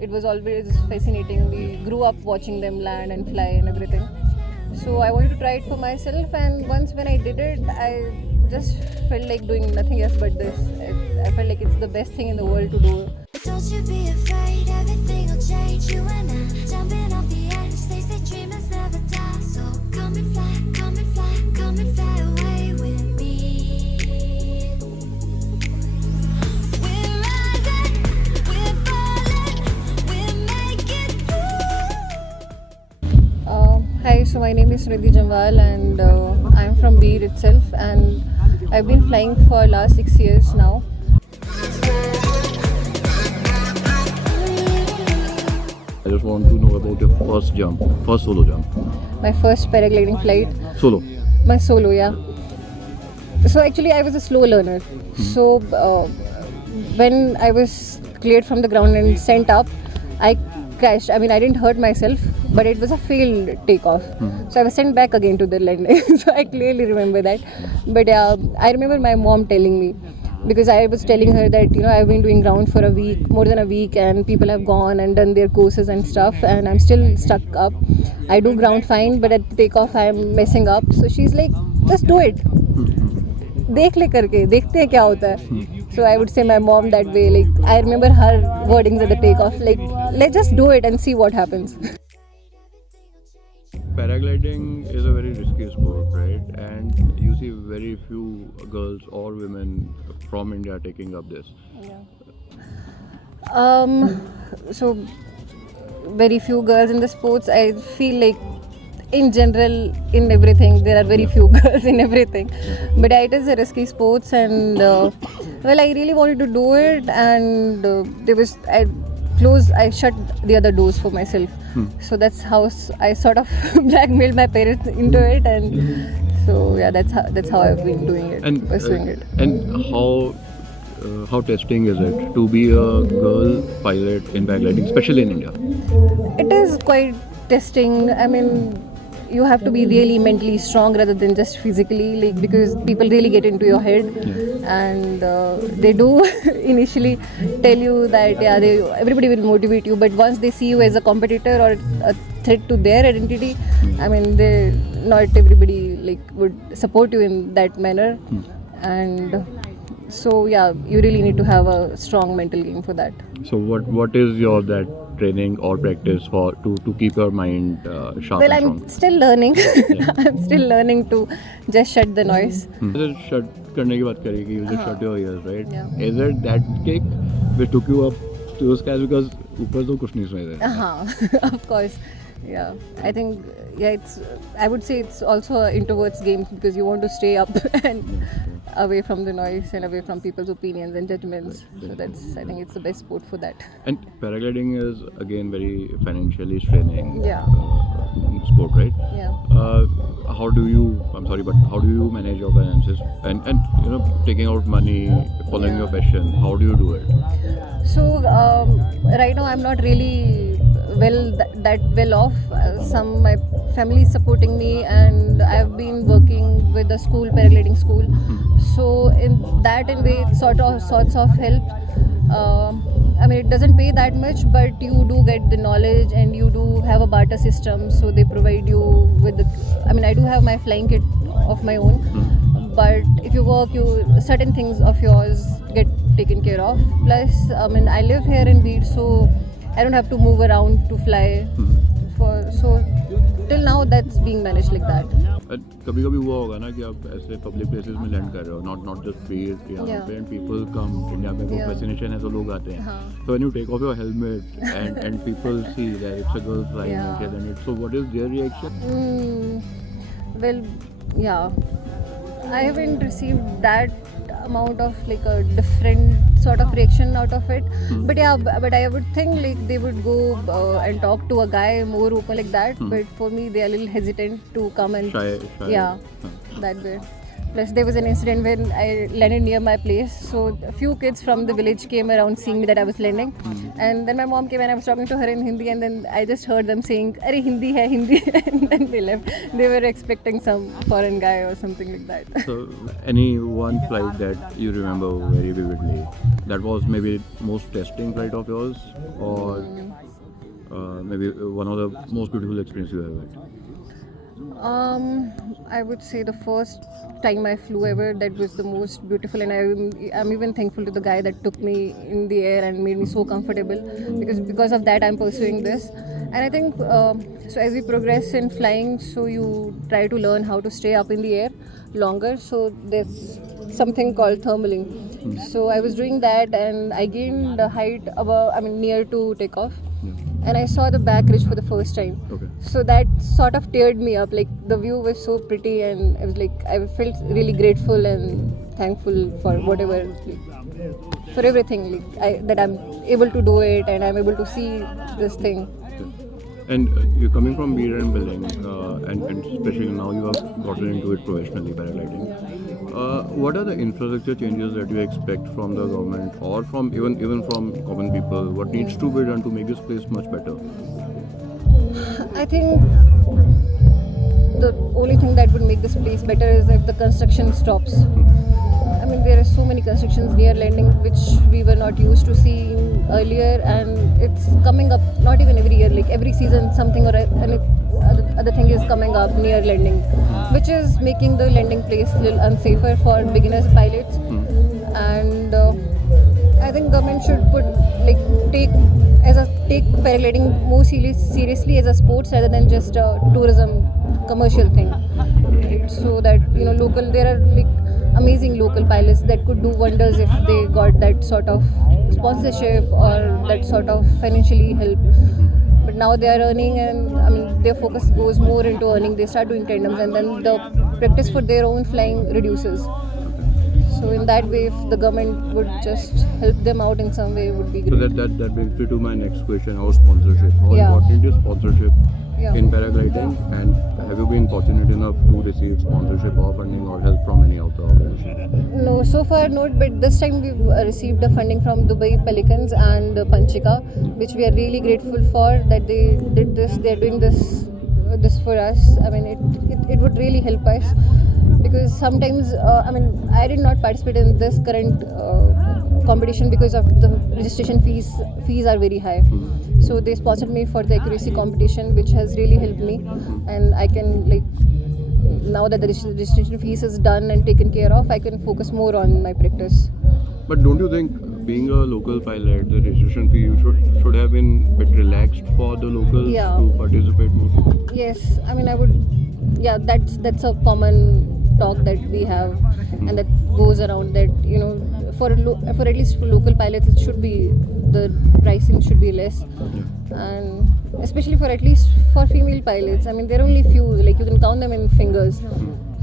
it was always fascinating. We grew up watching them land and fly and everything. So I wanted to try it for myself, and once when I did it, I just felt like doing nothing else but this. I felt like it's the best thing in the world to do. Don't you be afraid, everything will change. You and I jumping off the edge. They say dreamers never die. So come and fly, come and fly, come and fly away with me. We're rising, we're falling, we're making Hi, so my name is Riddhi Jamwal, and I'm from Beer itself, and I've been flying for last 6 years now. I just want to know about your first jump, first solo jump. My first paragliding flight, Solo. my solo, yeah. So actually, I was a slow learner. So when I was cleared from the ground and sent up, I crashed. I mean, I didn't hurt myself, but it was a failed takeoff. So I was sent back again to the landing. So I clearly remember that. But I remember my mom telling me, because I was telling her that I've been doing ground for a week, more than a week, and people have gone and done their courses and stuff, and I'm still stuck up. I do ground fine, but at takeoff I am messing up. So she's like, just do it. देख ले करके देखते हैं क्या होता है. So I would say my mom that way, like I remember her wordings at the takeoff, like let's just do it and see what happens. Paragliding is a very risky sport, right? And you see very few girls or women from India taking up this. So very few girls in the sports. I feel like in general in everything there are very few girls in everything, but it is a risky sports, and well, I really wanted to do it, and I shut the other doors for myself. So that's how I sort of blackmailed my parents into it, and so yeah, that's how I've been doing it, And pursuing it. And how testing is it to be a girl pilot in paragliding, especially in India? It is quite testing. I mean, you have to be really mentally strong rather than just physically, like, because people really get into your head, and they do initially tell you that everybody will motivate you, but once they see you as a competitor or a threat to their identity, I mean, not everybody would support you in that manner, and so yeah, you really need to have a strong mental game for that. So what is your that training or practice for to keep your mind sharp Well, and I'm strong? still learning. I'm still learning to just shut the noise. जैसे shut करने की बात करें कि you just shut your ears, right? Yeah. Is it that kick which took you up to the skies, because ऊपर तो कुछ नहीं सुनाई दे रहा. Of course. Yeah, I think I would say it's also an introvert's game, because you want to stay up and away from the noise and away from people's opinions and judgments. So I think it's the best sport for that. And paragliding is again very financially straining Yeah. sport, right? Yeah. How do you manage your finances and taking out money, following your passion? How do you do it? So right now I'm not really that well off. My family is supporting me, and I've been working with the school, paragliding school. So in way it sorts of help. I mean, it doesn't pay that much, but you do get the knowledge, and you do have a barter system. So they provide you with I do have my flying kit of my own, but if you work, certain things of yours get taken care of. Plus, I live here in Beed, so I don't have to move around to fly. So till now that's being managed like that. कभी कभी हुआ होगा ना कि आप ऐसे public places में land कर रहे हो, नॉट जस्ट बीच के यहाँ पे, एंड पीपल कम, इंडिया में वो फैसिनेशन है तो लोग आते हैं. So when you take off your helmet and people see that it's a girl flying and then it, so what is their reaction? Well, yeah, I haven't received that amount of a different sort of reaction out of it, but I would think they would go and talk to a guy more open like that, but for me they are a little hesitant to come and Shy. yeah, that way. Plus, there was an incident when I landed near my place. So, a few kids from the village came around seeing me that I was landing. And then my mom came and I was talking to her in Hindi. And then I just heard them saying, "Arey, Hindi hai, Hindi." And then they left. They were expecting some foreign guy or something like that. So, any one flight that you remember very vividly, that was maybe most testing flight of yours, or maybe one of the most beautiful experiences you ever had? I would say the first time I flew ever, that was the most beautiful, and I'm even thankful to the guy that took me in the air and made me so comfortable, because of that I'm pursuing this. And I think so as we progress in flying, so you try to learn how to stay up in the air longer. So there's something called thermaling. So I was doing that and I gained the height near to takeoff. And I saw the back ridge for the first time. Okay. So that sort of teared me up. Like, the view was so pretty, and I was like, I felt really grateful and thankful for whatever, for everything, that I'm able to do it and I'm able to see this thing. And you're coming from beer and building, and especially now you have gotten into it professionally, paragliding. What are the infrastructure changes that you expect from the government, or from even from common people? What needs to be done to make this place much better? I think the only thing that would make this place better is if the construction stops. I mean, there are so many constructions near landing which we were not used to seeing earlier, and it's coming up not even every year, like every season something or other thing is coming up near landing, which is making the landing place a little unsafer for beginners pilots. And I think government should take paragliding more seriously as a sports rather than just a tourism commercial thing, right? So that there are amazing local pilots that could do wonders if they got that sort of sponsorship or that sort of financially help. But now they are earning, and their focus goes more into earning. They start doing tandems, and then the practice for their own flying reduces. So in that way, if the government would just help them out in some way, it would be So great. that brings me to my next question: how sponsorship? How Yeah. important is sponsorship Yeah. in paragliding? And have you been fortunate enough to receive sponsorship or funding or help from any of the organizations? No, so far not, but this time we've received the funding from Dubai Pelicans and Panchika, which we are really grateful for, that they did this. They're doing this for us. I mean, it would really help us, because sometimes I did not participate in this current competition because of the registration fees are very high. So they sponsored me for the accuracy competition, which has really helped me, and I can now that the registration fees is done and taken care of, I can focus more on my practice. But don't you think, being a local pilot, the registration fee should have been a bit relaxed for the locals Yeah. to participate more? Yes, I mean, I would. Yeah, that's a common talk that we have, and that goes around, that for at least for local pilots, it should be, the pricing should be less, and especially for at least for female pilots. I mean, there are only few, like you can count them in fingers.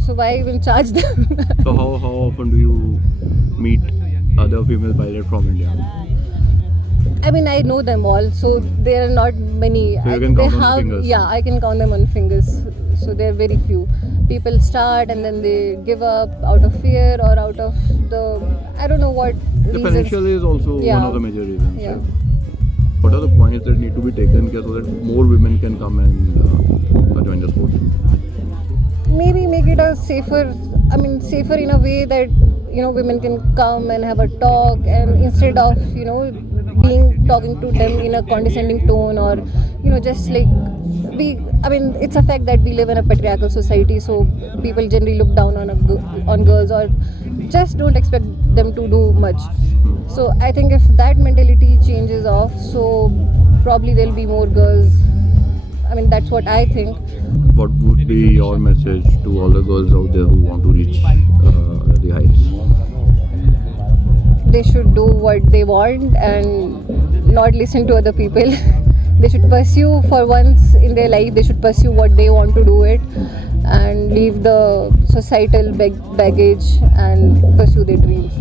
So why even charge them? So how often do you meet other female pilots from India? I mean, I know them all, so there are not many. So you can They count on have, fingers. yeah, I can count them on fingers. So there are very few. People start and then they give up out of fear or out of I don't know what The reasons. financial is also Yeah. one of the major reasons. Yeah. Right? What are the points that need to be taken care so that more women can come and join the sport? Maybe make it safer in a way that women can come and have a talk, and instead of talking to them in a condescending tone, or just like it's a fact that we live in a patriarchal society, so people generally look down on girls, or just don't expect them to do much. So I think if that mentality changes off, so probably there'll be more girls. I mean, that's what I think. What would be your message to all the girls out there who want to reach the heights? They should do what they want and not listen to other people. They should pursue, for once in their life, they should pursue what they want to do it, and leave the societal baggage and pursue their dreams.